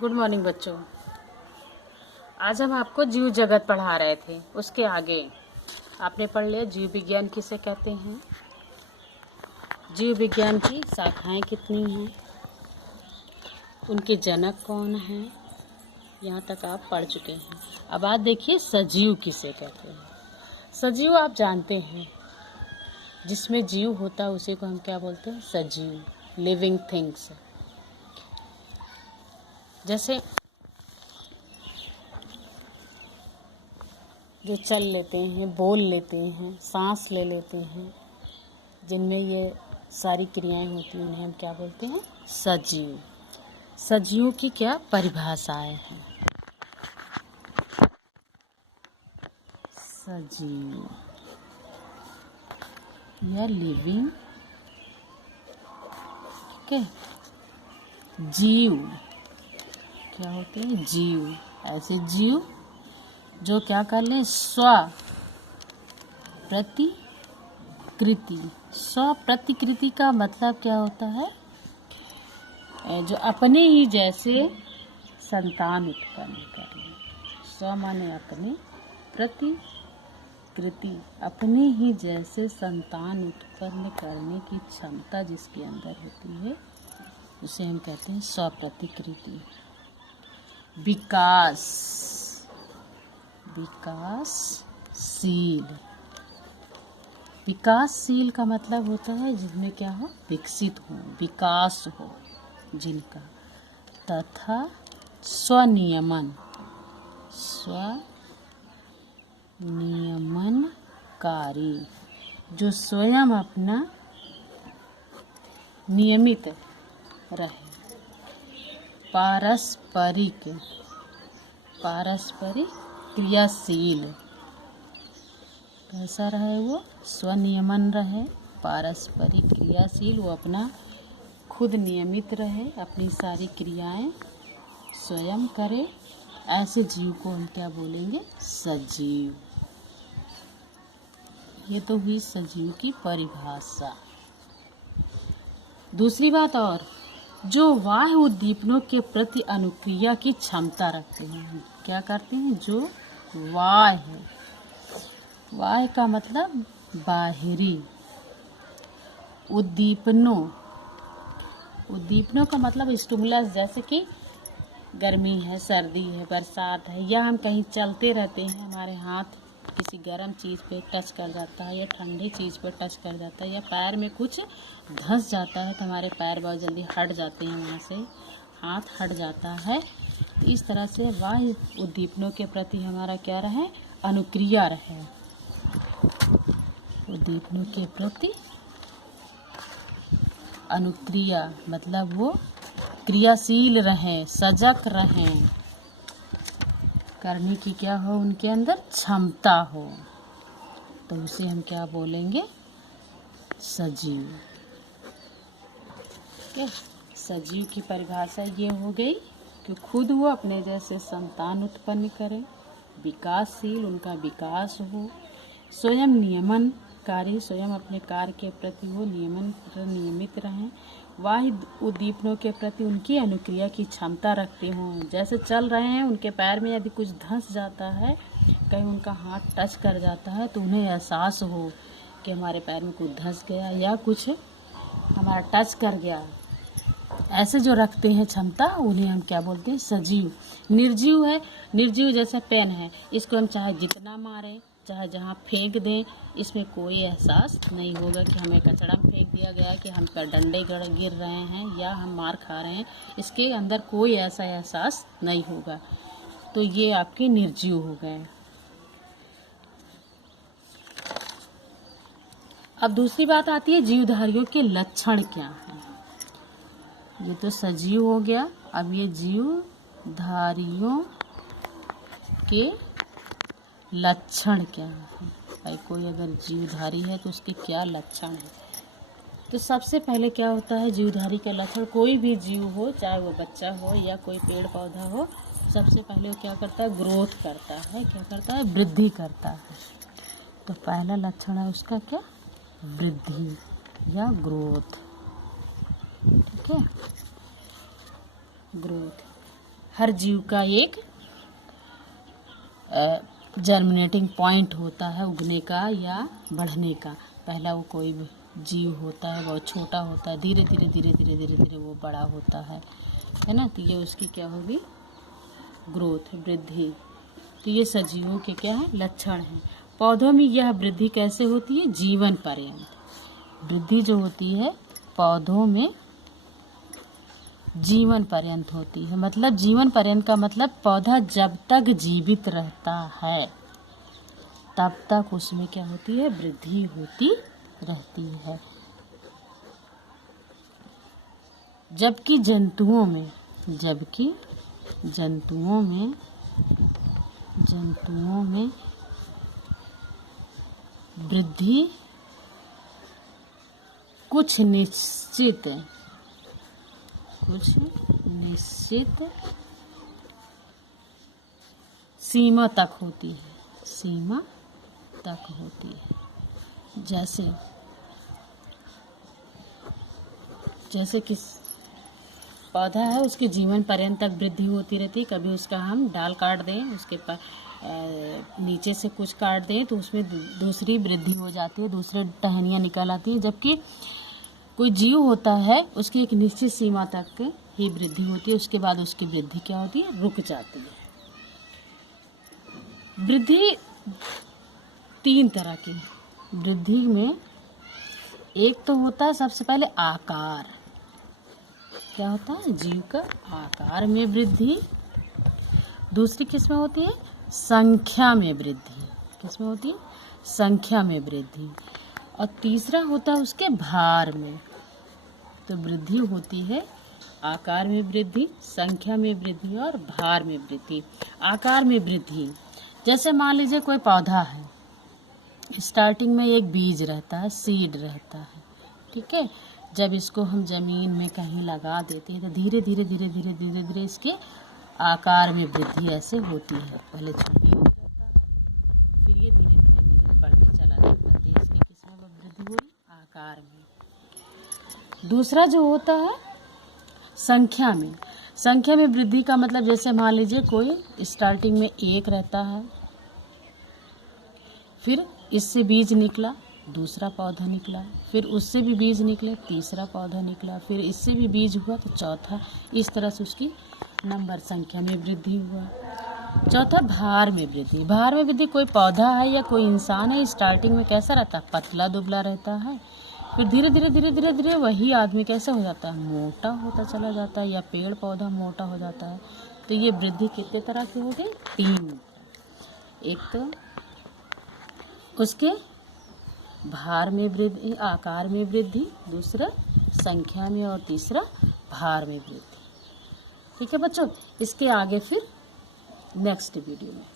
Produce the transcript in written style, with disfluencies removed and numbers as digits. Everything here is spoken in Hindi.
गुड मॉर्निंग बच्चों। आज हम आपको जीव जगत पढ़ा रहे थे। उसके आगे आपने पढ़ लिया जीव विज्ञान किसे कहते हैं, जीव विज्ञान की शाखाएं कितनी हैं, उनके जनक कौन हैं, यहाँ तक आप पढ़ चुके हैं। अब आज देखिए सजीव किसे कहते हैं। सजीव आप जानते हैं, जिसमें जीव होता है उसी को हम क्या बोलते हैं, सजीव, लिविंग थिंग्स। जैसे जो चल लेते हैं, बोल लेते हैं, सांस ले लेते हैं, जिनमें ये सारी क्रियाएं होती हैं, उन्हें हम क्या बोलते हैं, सजीव। सजीवों की क्या परिभाषाएं हैं। सजीव या लिविंग, ठीक है। जीव क्या होते हैं, जीव ऐसे जीव जो क्या कर लें, स्व प्रतिकृति। स्व प्रतिकृति का मतलब क्या होता है, जो अपने ही जैसे संतान उत्पन्न करें। स्व माने अपने, प्रतिकृति अपने ही जैसे संतान उत्पन्न करने की क्षमता जिसके अंदर होती है, उसे हम कहते हैं स्व प्रतिकृति। विकास, विकासशील। विकासशील का मतलब होता है जिनमें क्या हो, विकसित हो, विकास हो जिनका। तथा स्वनियमन, स्वनियमनकारी, जो स्वयं अपना नियमित रहे। पारस्परिक क्रियाशील, कैसा रहे वो, स्वनियमन रहे, पारस्परिक क्रियाशील, वो अपना खुद नियमित रहे, अपनी सारी क्रियाएं स्वयं करे। ऐसे जीव को हम क्या बोलेंगे, सजीव। ये तो हुई सजीव की परिभाषा। दूसरी बात और, जो वाह्य उद्दीपनों के प्रति अनुक्रिया की क्षमता रखते हैं। क्या करते हैं, जो वाह्य का मतलब बाहरी, उद्दीपनों का मतलब स्टिमुलस, जैसे कि गर्मी है, सर्दी है, बरसात है, या हम कहीं चलते रहते हैं, हमारे हाथ किसी गर्म चीज़ पे टच कर जाता है या ठंडी चीज़ पे टच कर जाता है, या पैर में कुछ धंस जाता है तो हमारे पैर बहुत जल्दी हट जाते हैं, वहाँ से हाथ हट जाता है। इस तरह से वाह्य उद्दीपनों के प्रति हमारा क्या रहे, अनुक्रिया रहे। उद्दीपनों के प्रति अनुक्रिया मतलब वो क्रियाशील रहें, सजग रहें, करने की क्या हो, उनके अंदर क्षमता हो, तो उसे हम क्या बोलेंगे, सजीव। ठीक है। सजीव की परिभाषा ये हो गई कि खुद वो अपने जैसे संतान उत्पन्न करें, विकासशील, उनका विकास हो, स्वयं नियमनकारी, स्वयं अपने कार्य के प्रति वो नियमित रहें, वाह्य उद्दीपनों के प्रति उनकी अनुक्रिया की क्षमता रखते हों। जैसे चल रहे हैं, उनके पैर में यदि कुछ धंस जाता है, कहीं उनका हाथ टच कर जाता है, तो उन्हें एहसास हो कि हमारे पैर में कुछ धंस गया या कुछ हमारा टच कर गया। ऐसे जो रखते हैं क्षमता, उन्हें हम क्या बोलते हैं, सजीव। निर्जीव है, निर्जीव जैसे पेन है, इसको हम चाहे जितना मारें, चाहे जहाँ फेंक दें, इसमें कोई एहसास नहीं होगा कि हमें कचरा में फेंक दिया गया, कि हम पर डंडे गिर रहे हैं या हम मार खा रहे हैं, इसके अंदर कोई ऐसा एहसास नहीं होगा। तो ये आपके निर्जीव हो गए। अब दूसरी बात आती है, जीवधारियों के लक्षण क्या हैं। ये तो सजीव हो गया। अब ये जीवधारियों के लक्षण क्या है। भाई कोई अगर जीवधारी है तो उसके क्या लक्षण है। तो सबसे पहले क्या होता है जीवधारी के लक्षण। कोई भी जीव हो, चाहे वो बच्चा हो या कोई पेड़ पौधा हो, सबसे पहले वो क्या करता है, ग्रोथ करता है। क्या करता है, वृद्धि करता है। तो पहला लक्षण है उसका क्या, वृद्धि या ग्रोथ। ठीक है, ग्रोथ। हर जीव का एक जर्मिनेटिंग पॉइंट होता है, उगने का या बढ़ने का। पहला वो कोई भी जीव होता है, बहुत छोटा होता है, धीरे धीरे धीरे धीरे धीरे धीरे वो बड़ा होता है ना। तो ये उसकी क्या होगी, ग्रोथ, वृद्धि। तो ये सजीवों के क्या है, लक्षण हैं। पौधों में यह वृद्धि कैसे होती है, जीवन पर्यंत। वृद्धि जो होती है पौधों में जीवन पर्यंत होती है। मतलब जीवन पर्यंत का मतलब पौधा जब तक जीवित रहता है तब तक उसमें क्या होती है, वृद्धि होती रहती है। जबकि जंतुओं में वृद्धि कुछ निश्चित सीमा तक होती है। जैसे किस पौधा है, उसके जीवन पर्यंत तक वृद्धि होती रहती है। कभी उसका हम डाल काट दें, उसके नीचे से कुछ काट दें तो उसमें दूसरी वृद्धि हो जाती है, दूसरे टहनियाँ निकल आती है। जबकि कोई जीव होता है उसकी एक निश्चित सीमा तक ही वृद्धि होती है, उसके बाद उसकी वृद्धि क्या होती है, रुक जाती है। वृद्धि 3 तरह की। वृद्धि में एक तो होता है सबसे पहले आकार। क्या होता है, जीव का आकार में वृद्धि। दूसरी किस्म होती है संख्या में वृद्धि। किसमें होती है, संख्या में वृद्धि। और तीसरा होता है उसके भार में। तो वृद्धि होती है आकार में वृद्धि, संख्या में वृद्धि और भार में वृद्धि। आकार में वृद्धि, जैसे मान लीजिए कोई पौधा है, स्टार्टिंग में एक बीज रहता है, सीड रहता है, ठीक है। जब इसको हम ज़मीन में कहीं लगा देते हैं तो धीरे धीरे धीरे धीरे धीरे धीरे इसके आकार में वृद्धि ऐसे होती है। पहले छोटी हो जाता है, फिर ये धीरे धीरे धीरे बढ़ते चला जाता है। तो इसकी किस्मों में वृद्धि हो रही, आकार में। दूसरा जो होता है संख्या में। संख्या में वृद्धि का मतलब जैसे मान लीजिए कोई स्टार्टिंग में एक रहता है, फिर इससे बीज निकला, दूसरा पौधा निकला, फिर उससे भी बीज निकले, तीसरा पौधा निकला, फिर इससे भी बीज हुआ तो चौथा। इस तरह से उसकी नंबर संख्या में वृद्धि हुआ। चौथा भार में वृद्धि। भार में वृद्धि, कोई पौधा है या कोई इंसान है, स्टार्टिंग में कैसा रहता है, पतला दुबला रहता है, फिर धीरे धीरे धीरे धीरे धीरे वही आदमी कैसा हो जाता है, मोटा होता चला जाता है, या पेड़ पौधा मोटा हो जाता है। तो ये वृद्धि कितने तरह की हो गई, 3। एक तो उसके भार में वृद्धि, आकार में वृद्धि, दूसरा संख्या में और तीसरा भार में वृद्धि। ठीक है बच्चों, इसके आगे फिर नेक्स्ट वीडियो में।